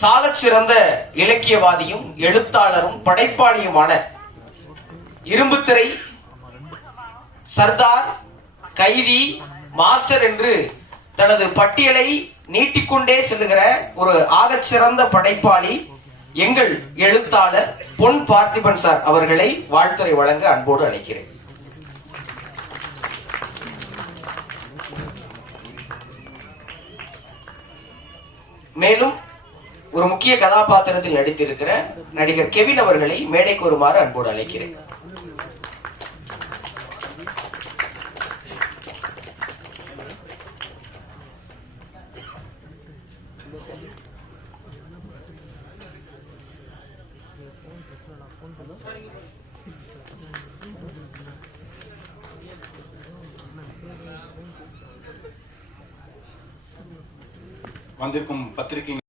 சாலச் சிறந்த இலக்கியவாதியும் எழுத்தாளரும் படைப்பாளியுமான இரும்புத்திரை சர்தார், கைதி, மாஸ்டர் என்று தனது பட்டியலை நீட்டிக்கொண்டே செல்லுகிற ஒரு ஆகச்சிறந்த படைப்பாளி எங்கள் எழுத்தாளர் பொன் பார்த்திபன் சார் அவர்களை வாழ்த்துரை வழங்க அன்போடு அழைக்கிறேன். மேலும் ஒரு முக்கிய கதாபாத்திரத்தில் நடித்திருக்கிற நடிகர் கெவின் அவர்களை மேடைக்கு வருமாறு அன்போடு அழைக்கிறேன். வந்திருக்கும் பத்திரிகை